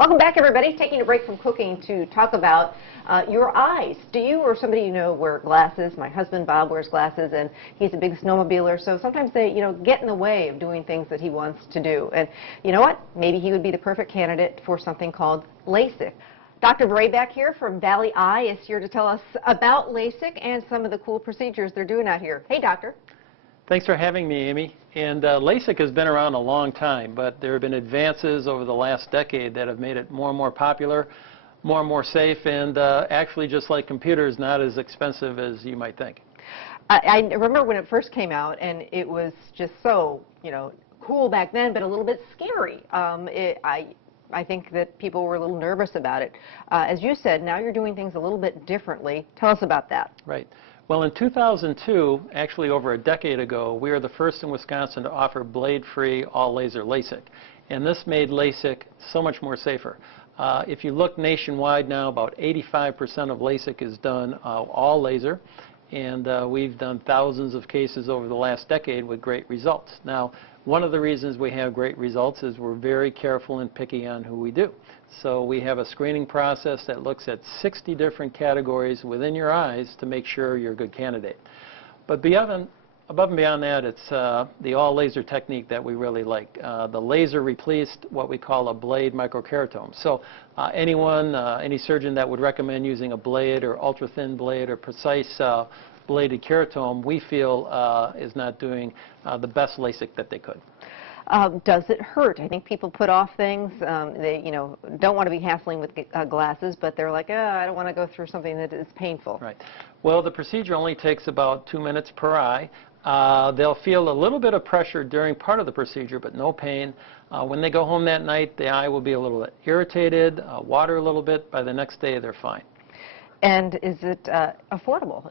Welcome back, everybody. Taking a break from cooking to talk about your eyes. Do you or somebody you know wear glasses? My husband, Bob, wears glasses, and he's a big snowmobiler, so sometimes they, get in the way of doing things that he wants to do. And you know what? Maybe he would be the perfect candidate for something called LASIK. Dr. Vrabec here from Valley Eye is here to tell us about LASIK and some of the cool procedures they're doing out here. Hey, doctor. Thanks for having me, Amy. And LASIK has been around a long time, but there have been advances over the last decade that have made it more and more popular, more and more safe, and actually, just like computers, not as expensive as you might think. I remember when it first came out, and it was just so, cool back then, but a little bit scary. I think that people were a little nervous about it. As you said, now you're doing things a little bit differently. Tell us about that. Right. Well, in 2002, actually over a decade ago, we were the first in Wisconsin to offer blade-free all-laser LASIK. And this made LASIK so much more safer. If you look nationwide now, about 85% of LASIK is done all laser. And we've done thousands of cases over the last decade with great results. Now, one of the reasons we have great results is we're very careful and picky on who we do. So we have a screening process that looks at 60 different categories within your eyes to make sure you're a good candidate. But above and beyond that, it's the all-laser technique that we really like. The laser replaced what we call a blade microkeratome. So any surgeon that would recommend using a blade or ultra-thin blade or precise bladed keratome, we feel is not doing the best LASIK that they could. Does it hurt? I think people put off things. They, don't want to be hassling with glasses, but they're like, I don't want to go through something that is painful. Right. Well, the procedure only takes about 2 minutes per eye. They'll feel a little bit of pressure during part of the procedure, but no pain. When they go home that night, the eye will be a little bit irritated, water a little bit. By the next day, they're fine. And is it affordable?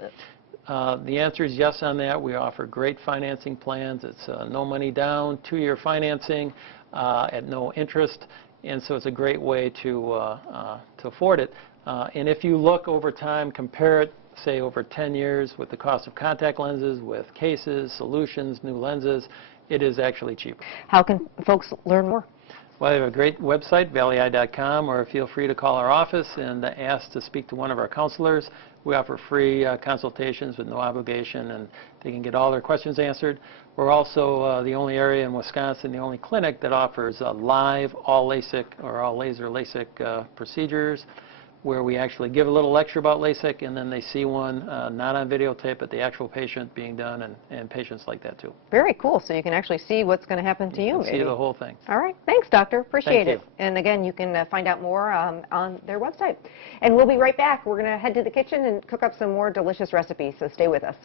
The answer is yes on that. We offer great financing plans. It's no money down, 2-year financing at no interest, and so it's a great way to afford it. And if you look over time, compare it, say, over 10 years with the cost of contact lenses, with cases, solutions, new lenses, it is actually cheaper. How can folks learn more? Well, we have a great website, valleyeye.com, or feel free to call our office and ask to speak to one of our counselors. We offer free consultations with no obligation, and they can get all their questions answered. We're also the only area in Wisconsin, the only clinic that offers live all LASIK or all laser LASIK procedures, where we actually give a little lecture about LASIK, and then they see one, not on videotape, but the actual patient being done, and patients like that too. Very cool. So you can actually see what's going to happen to you. See the whole thing. All right. Thanks, doctor. Appreciate it. Thank you. And again, you can find out more on their website. And we'll be right back. We're going to head to the kitchen and cook up some more delicious recipes, so stay with us.